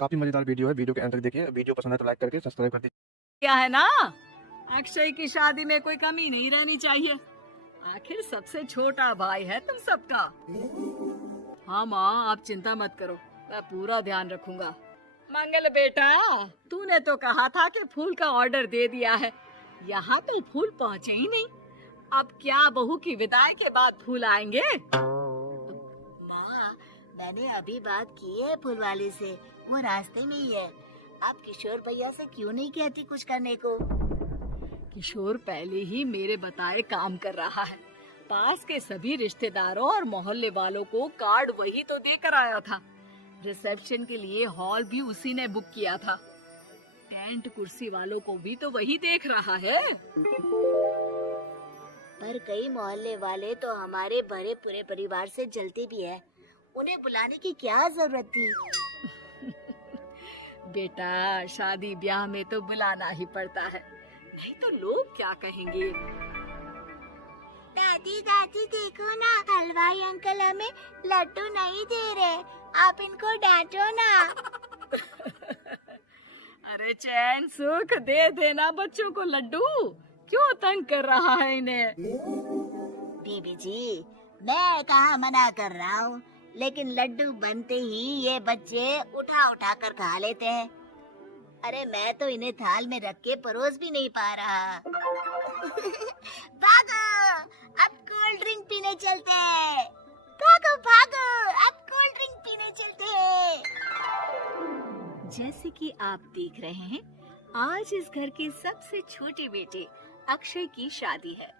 काफी मजेदार वीडियो है। वीडियो के अंत तक देखिए। वीडियो पसंद है तो लाइक करके सब्सक्राइब कर दीजिए। क्या है ना, अक्षय की शादी में कोई कमी नहीं रहनी चाहिए। आखिर सबसे छोटा भाई है तुम सबका। हाँ माँ, आप चिंता मत करो, मैं पूरा ध्यान रखूंगा। मंगल बेटा, तूने तो कहा था कि फूल का ऑर्डर दे दिया है, यहाँ तो फूल पहुँचे ही नहीं। अब क्या बहू की विदाई के बाद फूल आएंगे? माँ, मैंने अभी बात की है फूल वाले से, वो रास्ते में ही है। आप किशोर भैया से क्यों नहीं कहती कुछ करने को? किशोर पहले ही मेरे बताए काम कर रहा है। पास के सभी रिश्तेदारों और मोहल्ले वालों को कार्ड वही तो देकर आया था। रिसेप्शन के लिए हॉल भी उसी ने बुक किया था। टेंट कुर्सी वालों को भी तो वही देख रहा है। पर कई मोहल्ले वाले तो हमारे भरे पूरे परिवार से जलते भी है, उन्हें बुलाने की क्या जरूरत थी? बेटा, शादी ब्याह में तो बुलाना ही पड़ता है, नहीं तो लोग क्या कहेंगे। दादी दादी देखो ना, हलवाई अंकल हमें लड्डू नहीं दे रहे, आप इनको डांटो ना। अरे चैन सुख दे देना बच्चों को लड्डू, क्यों तंग कर रहा है इन्हें? बीबी जी, मैं कहाँ मना कर रहा हूँ, लेकिन लड्डू बनते ही ये बच्चे उठा उठा कर खा लेते हैं। अरे मैं तो इन्हें थाल में रख के परोस भी नहीं पा रहा। भागो, अब कोल्ड ड्रिंक पीने चलते हैं। भागो भागो, अब कोल्ड ड्रिंक पीने चलते हैं। जैसे कि आप देख रहे हैं, आज इस घर के सबसे छोटे बेटे अक्षय की शादी है।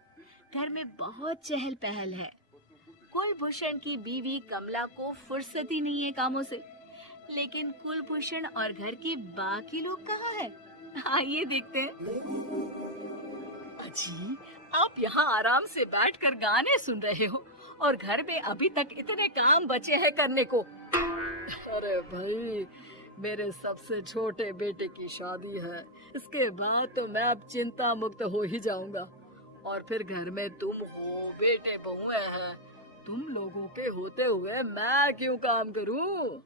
घर में बहुत चहल पहल है। कुलभूषण की बीवी कमला को फुर्सत ही नहीं है कामों से, लेकिन कुलभूषण और घर के बाकी लोग कहाँ हैं? आइए देखते हैं। अजी, आप यहाँ आराम से बैठकर गाने सुन रहे हो और घर में अभी तक इतने काम बचे हैं करने को। अरे भाई, मेरे सबसे छोटे बेटे की शादी है, इसके बाद तो मैं अब चिंता मुक्त हो ही जाऊंगा। और फिर घर में तुम हो, बेटे बहुएं हैं, तुम लोगों के होते हुए मैं क्यों काम करूं?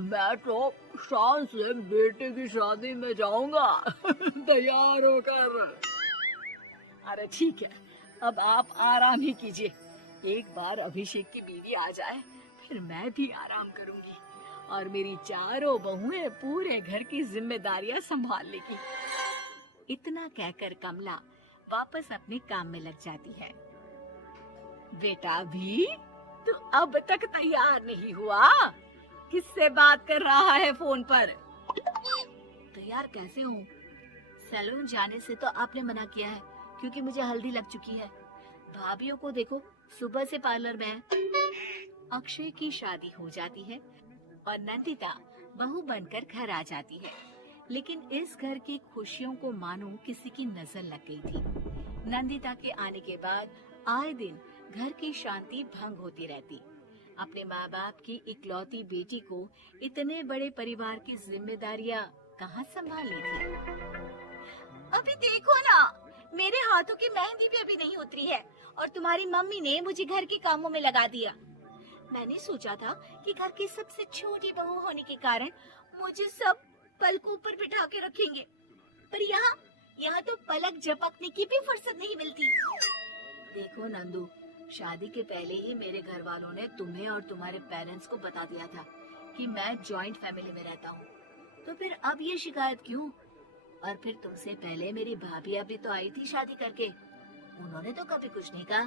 मैं तो शान से बेटे की शादी में जाऊंगा तैयार होकर। अरे ठीक है, अब आप आराम ही कीजिए। एक बार अभिषेक की बीवी आ जाए, फिर मैं भी आराम करूंगी और मेरी चारों बहुएं पूरे घर की जिम्मेदारियां संभाल लेगी। इतना कहकर कमला वापस अपने काम में लग जाती है। बेटा भी, तू अब तक तैयार नहीं हुआ? किससे बात कर रहा है फोन पर? तैयार कैसे हूँ? सैलून जाने से तो आपने मना किया है, क्योंकि मुझे हल्दी लग चुकी है। भाभीयों को देखो, सुबह से पार्लर में है। अक्षय की शादी हो जाती है और नंदिता बहू बनकर घर आ जाती है, लेकिन इस घर की खुशियों को मानो किसी की नजर लग गई थी। नंदिता के आने के बाद आए दिन घर की शांति भंग होती रहती। अपने माँ बाप की इकलौती बेटी को इतने बड़े परिवार की जिम्मेदारियाँ कहाँ संभालनी थी? अभी देखो ना, मेरे हाथों की मेहंदी भी अभी नहीं उतरी है और तुम्हारी मम्मी ने मुझे घर के कामों में लगा दिया। मैंने सोचा था कि घर की सबसे छोटी बहू होने के कारण मुझे सब पलकों पर बिठा के रखेंगे, पर यहाँ तो पलक झपकने की भी फुर्सत नहीं मिलती। देखो नंदू, शादी के पहले ही मेरे घर वालों ने तुम्हें और तुम्हारे पेरेंट्स को बता दिया था कि मैं जॉइंट फैमिली में रहता हूँ, तो फिर अब ये शिकायत क्यों? और फिर तुमसे पहले मेरी भाभी अभी तो आई थी शादी करके, उन्होंने तो कभी कुछ नहीं कहा।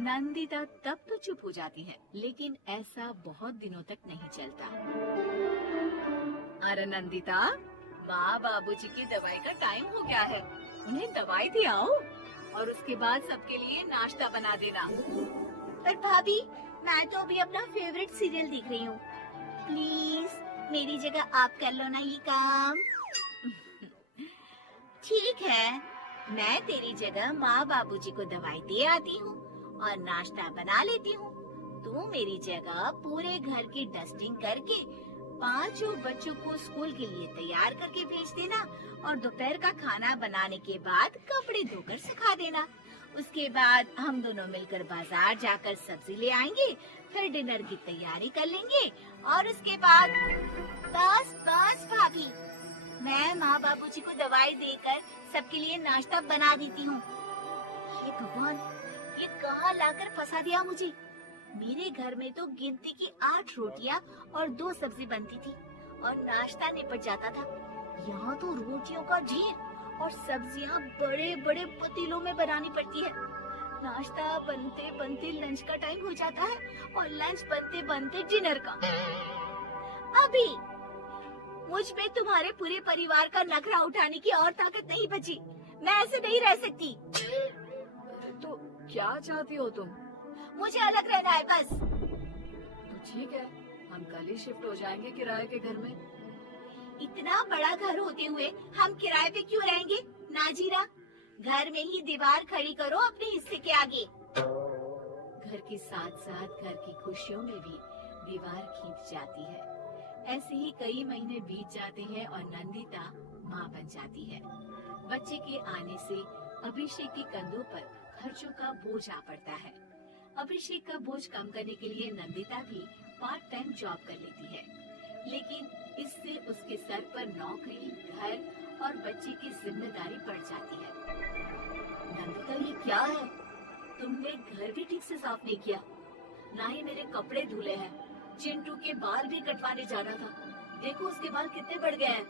नंदिता तब तो चुप हो जाती है, लेकिन ऐसा बहुत दिनों तक नहीं चलता। अरे नंदिता, माँ बाबूजी की दवाई का टाइम हो गया है, उन्हें दवाई दे आओ और उसके बाद सबके लिए नाश्ता बना देना। पर भाभी, मैं तो अभी अपना फेवरेट सीरियल देख रही हूँ, प्लीज मेरी जगह आप कर लो ना ये काम। ठीक है, मैं तेरी जगह माँ बाबूजी को दवाई दे आती हूँ और नाश्ता बना लेती हूँ। तू मेरी जगह पूरे घर की डस्टिंग करके 5 बच्चों को स्कूल के लिए तैयार करके भेज देना और दोपहर का खाना बनाने के बाद कपड़े धोकर सुखा देना। उसके बाद हम दोनों मिलकर बाजार जाकर सब्जी ले आएंगे, फिर डिनर की तैयारी कर लेंगे और उसके बाद बस बस भाभी, मैं माँ बाबूजी को दवाई देकर सबके लिए नाश्ता बना देती हूँ। ये भगवान, ये कहाँ लाकर फंसा दिया मुझे। मेरे घर में तो गिनती की 8 रोटियाँ और 2 सब्जी बनती थी और नाश्ता निपट जाता था। यहाँ तो रोटियों का ढेर और सब्जियाँ बड़े बड़े पतीलों में बनानी पड़ती है। नाश्ता बनते बनते लंच का टाइम हो जाता है और लंच बनते बनते डिनर का। अभी मुझ में तुम्हारे पूरे परिवार का नखरा उठाने की और ताकत नहीं बची। मैं ऐसे नहीं रह सकती। तो क्या चाहती हो तुम? मुझे अलग रहना है बस। तो ठीक है, हम कल ही शिफ्ट हो जाएंगे किराए के घर में। इतना बड़ा घर होते हुए हम किराए पे क्यों रहेंगे नाजीरा? घर में ही दीवार खड़ी करो अपने हिस्से के आगे। घर के साथ साथ घर की खुशियों में भी दीवार खींच जाती है। ऐसे ही कई महीने बीत जाते हैं और नंदिता माँ बन जाती है। बच्चे के आने से अभिषेक के कंधों पर खर्चों का बोझ आ पड़ता है। अभिषेक का बोझ कम करने के लिए नंदिता भी पार्ट टाइम जॉब कर लेती है, लेकिन इससे उसके सर पर नौकरी, घर और बच्चे की जिम्मेदारी बढ़ जाती है। नंदिता, ये क्या है? तुमने घर भी ठीक से साफ नहीं किया, ना ही मेरे कपड़े धुले हैं। चिंटू के बाल भी कटवाने जाना था, देखो उसके बाल कितने बढ़ गए हैं।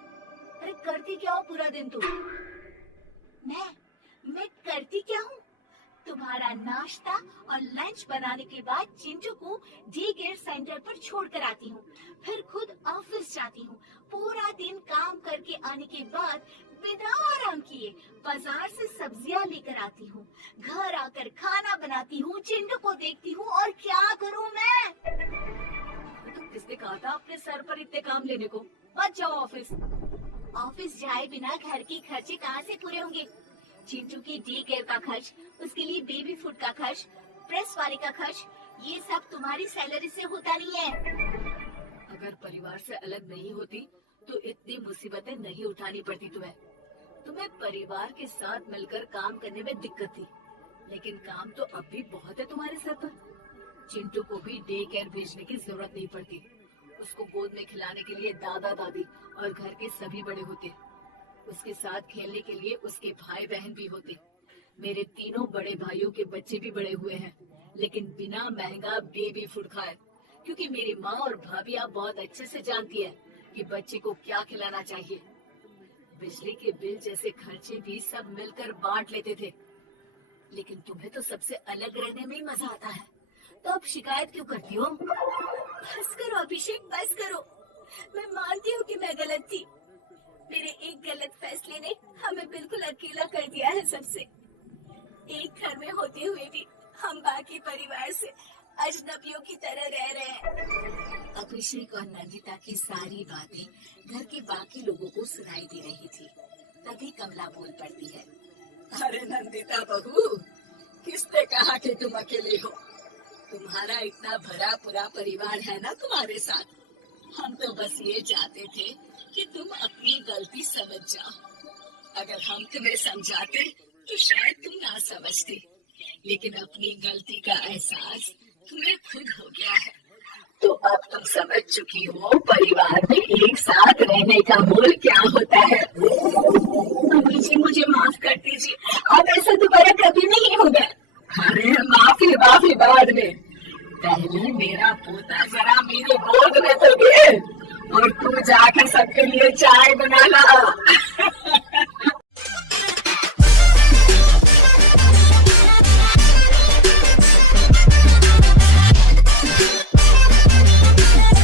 अरे करती क्या हो पूरा दिन तुम? मैं करती क्या हूँ? तुम्हारा नाश्ता और लंच बनाने के बाद चिंटू को डे केयर सेंटर पर छोड़ कर आती हूँ, फिर खुद ऑफिस जाती हूँ। पूरा दिन काम करके आने के बाद बिना आराम किए बाजार से सब्जियाँ लेकर आती हूँ, घर आकर खाना बनाती हूँ, चिंटू को देखती हूँ और क्या करूँ मैं? तो किसने कहा था अपने सर पर इतने काम लेने को? मत जाओ ऑफिस। ऑफिस जाए बिना घर के खर्चे कहाँ से पूरे होंगे? चिंटू की डे केयर का खर्च, उसके लिए बेबी फूड का खर्च, प्रेस वाले का खर्च, ये सब तुम्हारी सैलरी से होता नहीं है। अगर परिवार से अलग नहीं होती तो इतनी मुसीबतें नहीं उठानी पड़ती तुम्हें परिवार के साथ मिलकर काम करने में दिक्कत थी, लेकिन काम तो अब भी बहुत है तुम्हारे सर पर। चिंटू को भी डे केयर भेजने की जरूरत नहीं पड़ती। उसको गोद में खिलाने के लिए दादा दादी और घर के सभी बड़े होते। उसके साथ खेलने के लिए उसके भाई बहन भी होते। मेरे तीनों बड़े भाइयों के बच्चे भी बड़े हुए हैं, लेकिन बिना महंगा बेबी फूड खाए, क्योंकि मेरी माँ और भाभी आप बहुत अच्छे से जानती है कि बच्चे को क्या खिलाना चाहिए। बिजली के बिल जैसे खर्चे भी सब मिलकर बांट लेते थे, लेकिन तुम्हें तो सबसे अलग रहने में ही मजा आता है, तो अब शिकायत क्यों करती हो? बस करो अभिषेक, बस करो। मैं मानती हूँ कि मैं गलत थी। मेरे एक गलत फैसले ने हमें बिल्कुल अकेला कर दिया है सबसे। एक घर में होते हुए भी हम बाकी परिवार से अजनबियों की तरह रह रहे हैं। अभिषेक और नंदिता की सारी बातें घर के बाकी लोगों को सुनाई दे रही थी। तभी कमला बोल पड़ती है। अरे नंदिता बहू, किसने कहा कि तुम अकेले हो? तुम्हारा इतना भरा पूरा परिवार है ना तुम्हारे साथ। हम तो बस ये चाहते थे कि तुम अपनी गलती समझ जाओ। अगर हम तुम्हें समझाते तो शायद तुम ना समझते, लेकिन अपनी गलती का एहसास तुम्हें खुद हो गया है, तो अब तुम समझ चुकी हो परिवार में एक साथ रहने का मोल क्या होता है। अम्मी जी, मुझे माफ कर दीजिए, अब ऐसा दोबारा कभी नहीं होगा। अरे माफी माफी बाद में, पहले मेरा पोता जरा मेरे गोद में तो गिर और तू जाकर सबके लिए चाय बना ला।